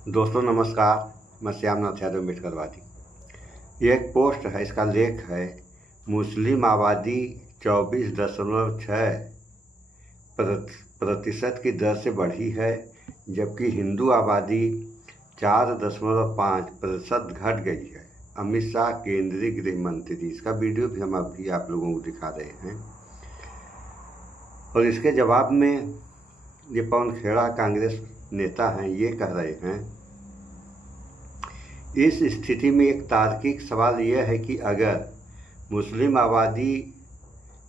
दोस्तों नमस्कार, मैं श्यामनाथ यादव मिटकरवादी। ये एक पोस्ट है, इसका लेख है मुस्लिम आबादी 24.6 प्रतिशत की दर से बढ़ी है, जबकि हिंदू आबादी 4.5% घट गई है। अमित शाह केंद्रीय गृह मंत्री, इसका वीडियो भी हम अभी आप लोगों को दिखा रहे हैं। और इसके जवाब में ये पवन खेड़ा कांग्रेस नेता हैं, ये कह रहे हैं, इस स्थिति में एक तार्किक सवाल यह है कि अगर मुस्लिम आबादी,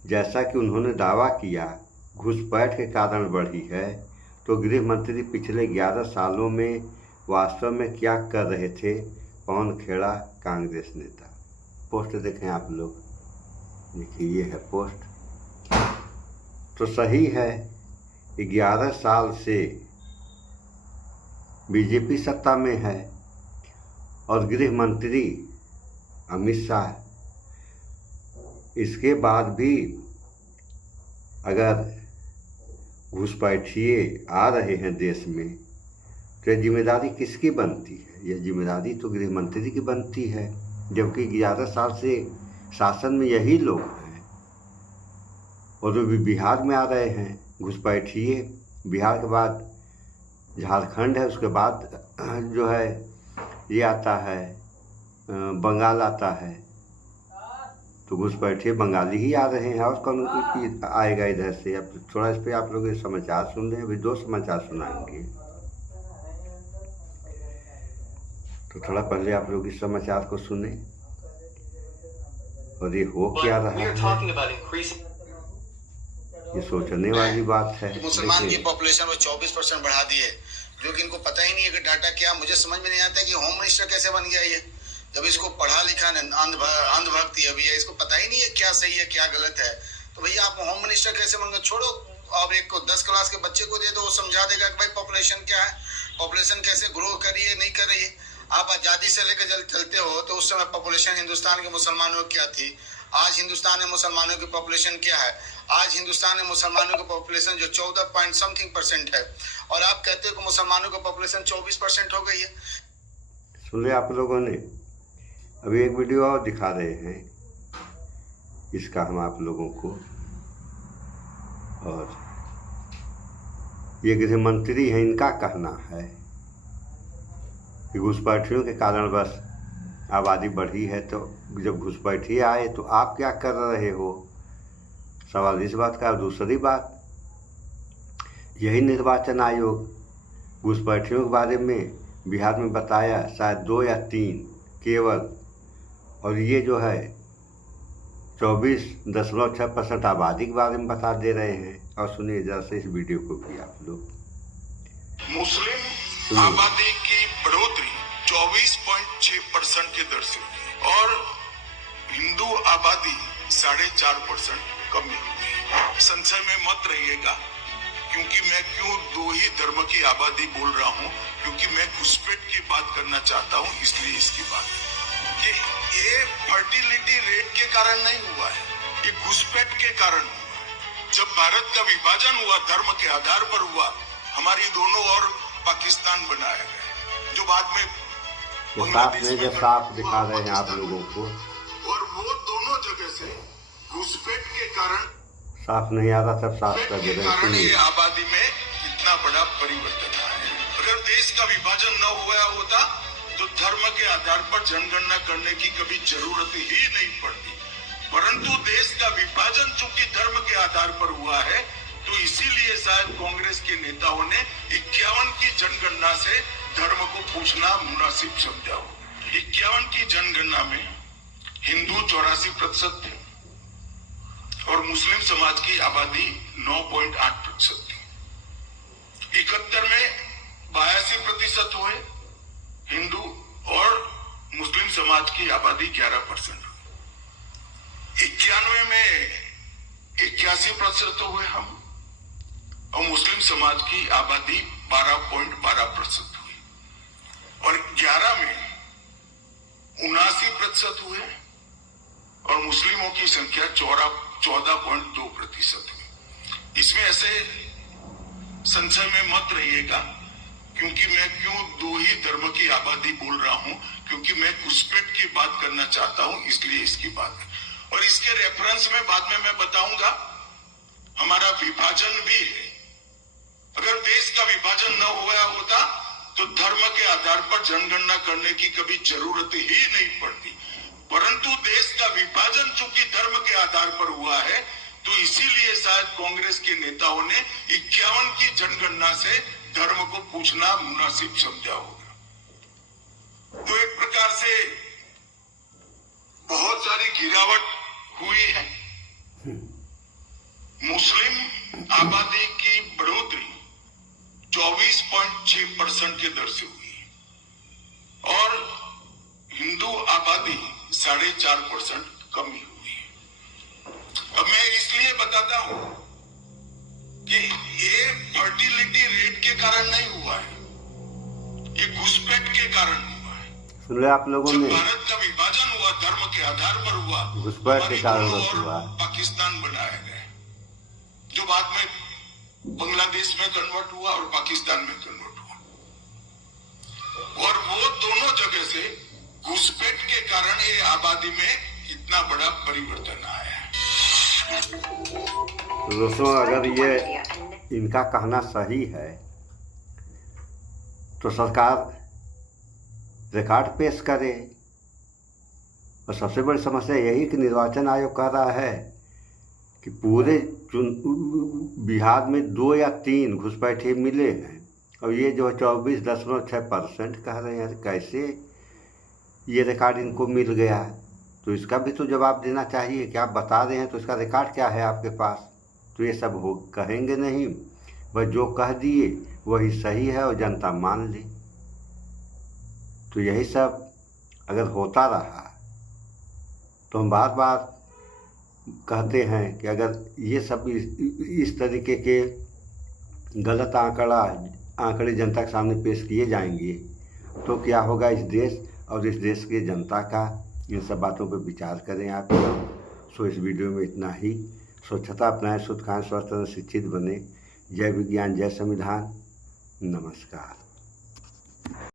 जैसा कि उन्होंने दावा किया, घुसपैठ के कारण बढ़ी है, तो गृह मंत्री पिछले 11 सालों में वास्तव में क्या कर रहे थे? पवन खेड़ा कांग्रेस नेता। पोस्ट देखें आप लोग, देखिए ये है पोस्ट। तो सही है, 11 साल से बीजेपी सत्ता में है और गृह मंत्री अमित शाह, इसके बाद भी अगर घुसपैठिए आ रहे हैं देश में, तो यह जिम्मेदारी किसकी बनती है? यह जिम्मेदारी तो गृह मंत्री की बनती है, जबकि 11 साल से शासन में यही लोग हैं। और वो भी बिहार में आ रहे हैं घुसपैठिए। बिहार के बाद झारखंड है, उसके बाद जो है ये आता है, बंगाल आता है। तो घुसपैठिए बंगाली ही आ रहे हैं, और कौन आएगा इधर से? अब थोड़ा इस पर आप लोग ये समाचार सुन रहे हैं, अभी 2 समाचार सुनाएंगे। तो थोड़ा पहले आप लोग इस समाचार को सुने। और ये हो क्या रहा है, ये सोचने वाली बात है। मुसलमान की पॉपुलेशन वो 24% बढ़ा दी है, जो कि इनको पता ही नहीं है कि डाटा क्या। मुझे समझ में नहीं आता कि होम मिनिस्टर कैसे बन गया ये, जब इसको पढ़ा लिखा अंधभक्ति अभी है, इसको पता ही नहीं है क्या सही है क्या गलत है। तो भैया आप होम मिनिस्टर कैसे बन गए? छोड़ो, अब एक को 10 क्लास के बच्चे को दे दो, वो समझा देगा कि भाई पॉपुलेशन क्या है, पॉपुलेशन कैसे ग्रो कर रही है नहीं कर रही है। आप आजादी से लेकर चलते हो तो उस समय पॉपुलेशन हिंदुस्तान के मुसलमानों की क्या थी, आज हिंदुस्तान में मुसलमानों की पॉपुलेशन क्या है? आज हिंदुस्तान में मुसलमानों की पॉपुलेशन जो 14% है, और आप कहते हो कि मुसलमानों की पॉपुलेशन 24% हो गई है। सुन लिया आप लोगों ने। अभी एक वीडियो और दिखा रहे हैं, इसका हम आप लोगों को। और ये गृह मंत्री हैं, इनका कहना है कि घुसपैठियों के कारण बस आबादी बढ़ी है। तो जब घुसपैठिए आए तो आप क्या कर रहे हो? सवाल इस बात का। दूसरी बात, यही निर्वाचन आयोग घुसपैठियों के बारे में बिहार में बताया शायद 2 या 3 केवल, और ये जो है 24.6% आबादी के बारे में बता दे रहे हैं। और सुनिए जरा से इस वीडियो को भी आप लोग। मुस्लिम आबादी की बढ़ोतरी 24.6% की दर से, और हिंदू आबादी 4.5% कमी हुई। संशय में मत रहिएगा, क्योंकि मैं क्यों 2 ही धर्म की आबादी बोल रहा हूँ, क्योंकि मैं घुसपैठ की बात करना चाहता हूँ, इसलिए इसकी बात कि ये फर्टिलिटी रेट के कारण नहीं हुआ है, ये घुसपैठ के कारण हुआ है। जब भारत का विभाजन हुआ, धर्म के आधार पर हुआ, हमारी दोनों ओर पाकिस्तान बनाया गया, जो बाद में साफ दिखा रहे हैं आप लोगों को। और वो दोनों जगह से घुसपैठ के कारण साफ नहीं आ रहा, सब साफ कर दे रहे हैं। ये आबादी में इतना बड़ा परिवर्तन आया है। अगर देश का विभाजन न हुआ होता तो धर्म के आधार पर जनगणना करने की कभी जरूरत ही नहीं पड़ती, परंतु देश का विभाजन चूंकि धर्म के आधार पर हुआ है, तो इसीलिए शायद कांग्रेस के नेताओं ने 51 की जनगणना से धर्म को पूछना मुनासिब समझा हो। 51 की जनगणना में हिंदू 84% थे और मुस्लिम समाज की आबादी 9.8% थी। 71 में 82% हुए हिंदू, और मुस्लिम समाज की आबादी 11%। 91 में 81% हुए हम, और मुस्लिम समाज की आबादी 12.12% हुई। और 11 में 79% हुए, और मुस्लिमों की संख्या 14.2% हुई। इसमें ऐसे संशय में मत रहिएगा, क्योंकि मैं क्यों दो ही धर्म की आबादी बोल रहा हूं, क्योंकि मैं घुसपैठ की बात करना चाहता हूं, इसलिए इसकी बात है। और इसके रेफरेंस में बाद में मैं बताऊंगा, हमारा विभाजन भी है। अगर देश का विभाजन न हुआ होता तो धर्म के आधार पर जनगणना करने की कभी जरूरत ही नहीं पड़ती, परंतु देश का विभाजन चूंकि धर्म के आधार पर हुआ है, तो इसीलिए शायद कांग्रेस के नेताओं ने 51 की जनगणना से धर्म को पूछना मुनासिब समझा होगा। तो एक प्रकार से बहुत सारी गिरावट हुई है। मुस्लिम आबादी की बढ़ोतरी 24.6% के दर से हुई है और हिंदू आबादी 4.5% कमी हुई है। अब मैं इसलिए बताता हूं कि ये फर्टिलिटी रेट के कारण नहीं हुआ है, ये घुसपैठ के कारण हुआ है। सुन ले आप लोगों जब ने, भारत का विभाजन हुआ धर्म के आधार पर हुआ, घुसपैठ के कारण हमारी हुआ, पाकिस्तान बनाया गया, जो बाद में बांग्लादेश में कन्वर्ट हुआ और पाकिस्तान में कन्वर्ट हुआ। और वो दोनों जगह से घुसपैठ के कारण ये आबादी में इतना बड़ा परिवर्तन आया है। तो दोस्तों, अगर ये इनका कहना सही है तो सरकार रिकॉर्ड पेश करे। और सबसे बड़ी समस्या यही कि निर्वाचन आयोग कह रहा है कि पूरे बिहार में 2 या 3 घुसपैठे मिले हैं, और ये जो 24.6% कह रहे हैं। कैसे ये रिकॉर्ड इनको मिल गया है? तो इसका भी तो जवाब देना चाहिए कि आप बता रहे हैं तो इसका रिकॉर्ड क्या है आपके पास? तो ये सब हो कहेंगे नहीं, बस जो कह दिए वही सही है और जनता मान ली। तो यही सब अगर होता रहा तो हम बार बार कहते हैं कि अगर ये सब इस तरीके के गलत आंकड़े जनता के सामने पेश किए जाएंगे तो क्या होगा इस देश और इस देश के जनता का। इन सब बातों पर विचार करें आप लोग। सो इस वीडियो में इतना ही। स्वच्छता अपनाएं, शुद्ध खाएं, स्वस्थ रहें, शिक्षित बने। जय विज्ञान, जय संविधान। नमस्कार।